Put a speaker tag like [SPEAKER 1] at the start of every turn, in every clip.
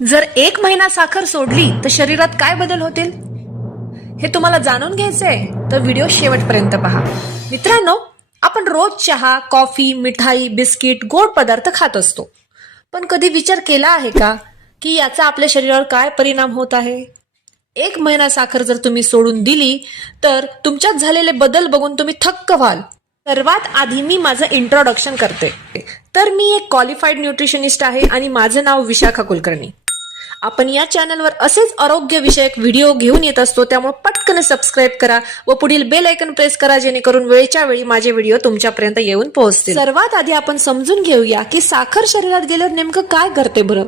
[SPEAKER 1] जर एक महिना साखर सोडली तर शरीरात काय बदल होतील? हे तुम्हाला जाणून घ्यायचंय तर व्हिडिओ शेवटपर्यंत पहा. मित्रांनो आपण रोज चहा कॉफी मिठाई बिस्किट गोड पदार्थ खात असतो. पण कधी विचार केला आहे का की याचा आपल्या शरीरावर काय परिणाम होत आहे? एक महिना साखर जर तुम्ही सोडून दिली तर तुमच्यात झालेले बदल बघून तुम्ही थक्क व्हाल. सर्वात आधी मी माझं इंट्रोडक्शन करते. तर मी एक क्वालिफाईड न्यूट्रिशनिस्ट आहे आणि माझं नाव विशाखा कुलकर्णी. आपण या चॅनलवर असेच आरोग्य विषयक व्हिडिओ घेऊन येत असतो त्यामुळे पटकन सबस्क्राईब करा व पुढील बेल ऐकन प्रेस करा जेणेकरून वेळच्या वेळी माझे व्हिडिओ तुमच्यापर्यंत येऊन पोहोचतील. सर्वात आधी आपण समजून घेऊया की साखर शरीरात गेल्यावर नेमकं काय करते बरं?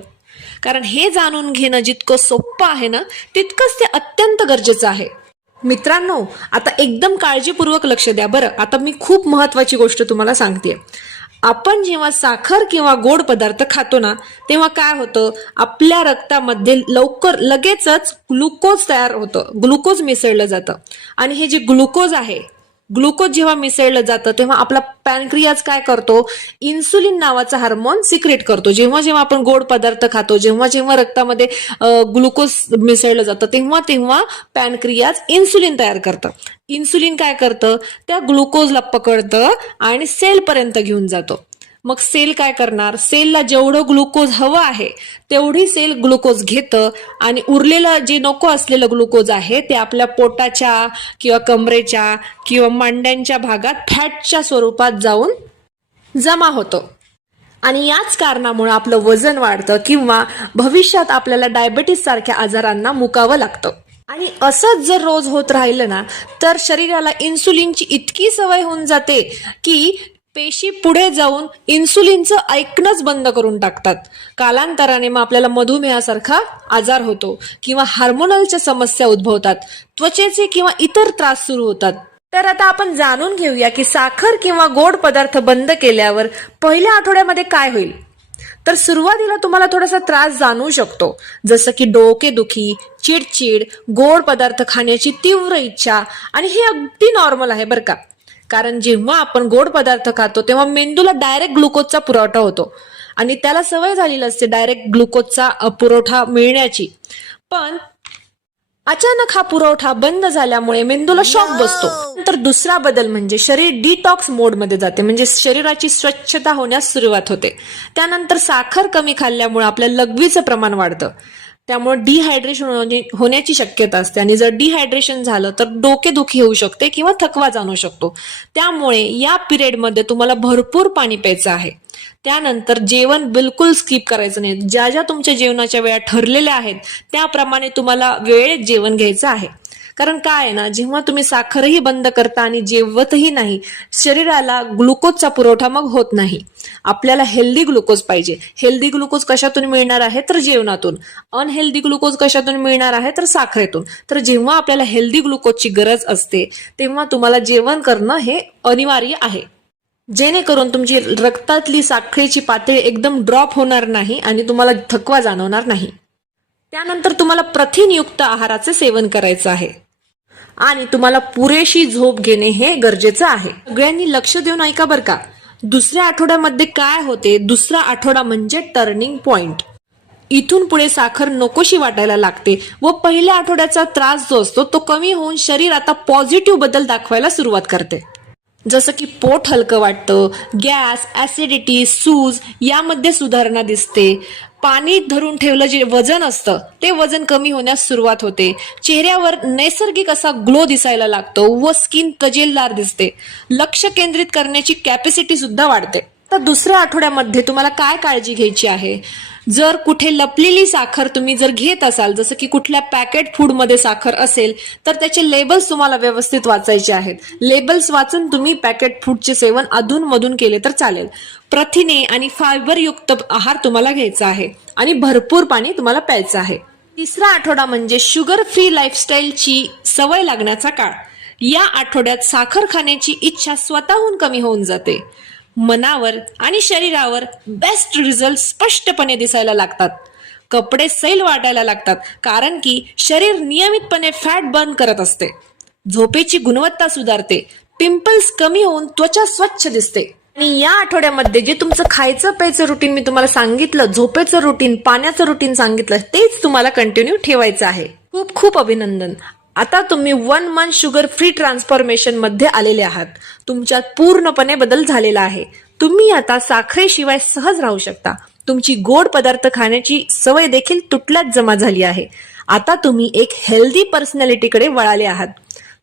[SPEAKER 1] कारण हे जाणून घेणं जितकं सोपं आहे ना तितकंच ते अत्यंत गरजेचं आहे. मित्रांनो आता एकदम काळजीपूर्वक लक्ष द्या बरं. आता मी खूप महत्वाची गोष्ट तुम्हाला सांगते आपण जेव्हा साखर किंवा गोड पदार्थ खातो ना तेव्हा काय होतं? आपल्या रक्तामध्ये लवकर लगेचच ग्लुकोज तयार होतं. ग्लुकोज मिसळलं जातं. आणि हे जे ग्लुकोज आहे ग्लुकोज जेव्हा मिसळलं जातं तेव्हा आपला पॅनक्रियाज काय करतो? इन्सुलिन नावाचा हार्मोन सिक्रेट करतो. जेव्हा जेव्हा आपण गोड पदार्थ खातो जेव्हा जेव्हा रक्तामध्ये ग्लुकोज मिसळलं जातं तेव्हा तेव्हा पॅनक्रियाज इन्सुलिन तयार करतं. इन्सुलिन काय करतं? त्या ग्लुकोजला पकडतं आणि सेलपर्यंत घेऊन जातो. मग सेल काय करणार? सेलला जेवढं ग्लुकोज हवं आहे तेवढी सेल ग्लुकोज घेतं आणि उरलेलं जे नको असलेलं ग्लुकोज आहे ते आपल्या पोटाच्या किंवा कमरेच्या किंवा मांड्यांच्या भागात फॅटच्या स्वरूपात जाऊन जमा होतं. आणि याच कारणामुळे आपलं वजन वाढतं किंवा भविष्यात आपल्याला डायबेटीस सारख्या आजारांना मुकावं लागतं. आणि असंच जर रोज होत राहिलं ना तर शरीराला इन्सुलिनची इतकी सवय होऊन जाते की पेशी पुढे जाऊन इन्सुलिनचं ऐकणंच बंद करून टाकतात. कालांतराने मग आपल्याला मधुमेहासारखा आजार होतो किंवा हार्मोनलच्या समस्या उद्भवतात त्वचेचे किंवा इतर त्रास सुरू होतात. तर आता आपण जाणून घेऊया की साखर किंवा गोड पदार्थ बंद केल्यावर पहिल्या आठवड्यामध्ये काय होईल. तर सुरुवातीला तुम्हाला थोडासा त्रास जाणवू शकतो. जसं की डोकेदुखी चिडचिड गोड पदार्थ खाण्याची तीव्र इच्छा आणि हे अगदी नॉर्मल आहे बरं का. कारण जेव्हा आपण गोड पदार्थ खातो तेव्हा मेंदूला डायरेक्ट ग्लुकोजचा पुरवठा होतो. आणि त्याला सवय झालेली असते डायरेक्ट ग्लुकोजचा पुरवठा मिळण्याची. पण अचानक हा पुरवठा बंद झाल्यामुळे मेंदूला शॉक बसतो. तर दुसरा बदल म्हणजे शरीर डिटॉक्स मोडमध्ये जाते. म्हणजे शरीराची स्वच्छता होण्यास सुरुवात होते. त्यानंतर साखर कमी खाल्ल्यामुळे आपल्या लघवीचं प्रमाण वाढतं. त्यामुळे डिहायड्रेशन म्हणजे होण्याची शक्यता असते. आणि जर डिहायड्रेशन झालं तर डोकेदुखी होऊ शकते किंवा थकवा जाणवू शकतो. त्यामुळे या पिरियडमध्ये तुम्हाला भरपूर पाणी प्यायचं आहे. त्यानंतर जेवण बिलकुल स्किप करायचं नाही. ज्या ज्या तुमच्या जेवणाच्या वेळा ठरलेल्या आहेत त्याप्रमाणे तुम्हाला वेळेत जेवण घ्यायचं आहे. कारण काय आहे ना जेव्हा तुम्ही साखरही बंद करता आणि जेवतही नाही शरीराला ग्लुकोजचा पुरवठा मग होत नाही. आपल्याला हेल्दी ग्लुकोज पाहिजे. हेल्दी ग्लुकोज कशातून मिळणार आहे? तर जेवणातून. अनहेल्दी ग्लुकोज कशातून मिळणार आहे? तर साखरेतून. तर जेव्हा आपल्याला हेल्दी ग्लुकोजची गरज असते तेव्हा तुम्हाला जेवण करणं हे अनिवार्य आहे. जेणेकरून तुमची रक्तातली साखरेची पातळी एकदम ड्रॉप होणार नाही आणि तुम्हाला थकवा जाणवणार नाही. त्यानंतर तुम्हाला प्रथिनयुक्त आहाराचे सेवन करायचं आहे. आणि तुम्हाला पुरेशी झोप घेणे हे गरजेचं आहे. सगळ्यांनी लक्ष देऊन ऐका बरं का. दुसऱ्या आठवड्यामध्ये काय होते? दुसरा आठवडा म्हणजे टर्निंग पॉइंट इथून पुढे साखर नकोशी वाटायला लागते व पहिल्या आठवड्याचा त्रास जो असतो तो कमी होऊन शरीर आता पॉझिटिव्ह बदल दाखवायला सुरुवात करते. जसं की पोट हलकं वाटतं गॅस ॲसिडिटी सूज यामध्ये सुधारणा दिसते. पाणी धरून ठेवलं जे वजन असतं ते वजन कमी होण्यास सुरुवात होते. चेहऱ्यावर नैसर्गिक असा ग्लो दिसायला लागतो व स्किन तजेलदार दिसते. लक्ष केंद्रित करण्याची कॅपॅसिटी सुद्धा वाढते. तर दुसऱ्या आठवड्यामध्ये तुम्हाला काय काळजी घ्यायची आहे? जर कुठे लपलेली साखर तुम्ही जर घेत असाल जसं की कुठल्या पॅकेट फूडमध्ये साखर असेल तर त्याचे लेबल्स तुम्हाला व्यवस्थित वाचायचे आहेत. लेबल्स वाचून तुम्ही पॅकेट फूडचे सेवन अधूनमधून केले तर चालेल. प्रथिने आणि फायबरयुक्त आहार तुम्हाला घ्यायचा आहे आणि भरपूर पाणी तुम्हाला प्यायचं आहे. तिसरा आठवडा म्हणजे शुगर फ्री लाईफस्टाईलची सवय लागण्याचा काळ. या आठवड्यात साखर खाण्याची इच्छा स्वतःहून कमी होऊन जाते. मनावर आणि शरीरावर बेस्ट रिझल्ट स्पष्टपणे दिसायला लागतात. कपडे सैल वाटायला लागतात कारण की शरीर नियमितपणे फॅट बर्न करत असते. झोपेची गुणवत्ता सुधारते पिंपल्स कमी होऊन त्वचा स्वच्छ दिसते. आणि या आठवड्यामध्ये जे तुमचं खायचं प्यायचं रुटीन मी तुम्हाला सांगितलं झोपेचं रुटीन पाण्याचं रुटीन सांगितलं तेच तुम्हाला कंटिन्यू ठेवायचं आहे. खूप खूप अभिनंदन. आता तुम्ही वन मंथ शुगर फ्री ट्रान्सफॉर्मेशनमध्ये आलेले आहात. तुमच्यात पूर्णपणे बदल झालेला आहे. तुम्ही आता साखरेशिवाय सहज राहू शकता. तुमची गोड पदार्थ खाण्याची सवय देखील तुटल्यात जमा झाली आहे. आता तुम्ही एक हेल्दी पर्सनॅलिटीकडे वळाले आहात.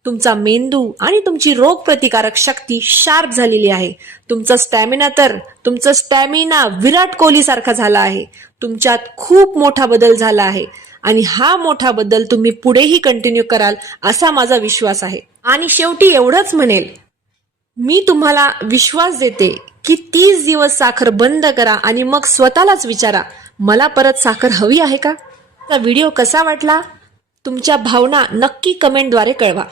[SPEAKER 1] तुमचा मेंदू आणि तुमची रोगप्रतिकारक शक्ती शार्प झालेली आहे. तुमचा स्टॅमिना तर तुमचा स्टॅमिना विराट कोहली सारखा झाला आहे. तुमच्यात खूप मोठा बदल झाला आहे. आणि हा मोठा बदल तुम्ही पुढेही कंटिन्यू कराल असा माझा विश्वास आहे. आणि शेवटी एवढंच म्हणेल मी तुम्हाला विश्वास देते की तीस दिवस साखर बंद करा आणि मग स्वतःलाच विचारा मला परत साखर हवी आहे का? हा व्हिडिओ कसा वाटला? तुमच्या भावना नक्की कमेंटद्वारे कळवा.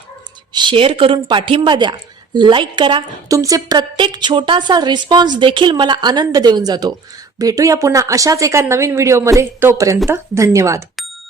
[SPEAKER 1] शेअर करून पाठिंबा द्या. लाईक करा. तुमचे प्रत्येक छोटासा रिस्पॉन्स देखील मला आनंद देऊन जातो. भेटूया पुन्हा अशाच एका नवीन व्हिडिओमध्ये. तोपर्यंत धन्यवाद.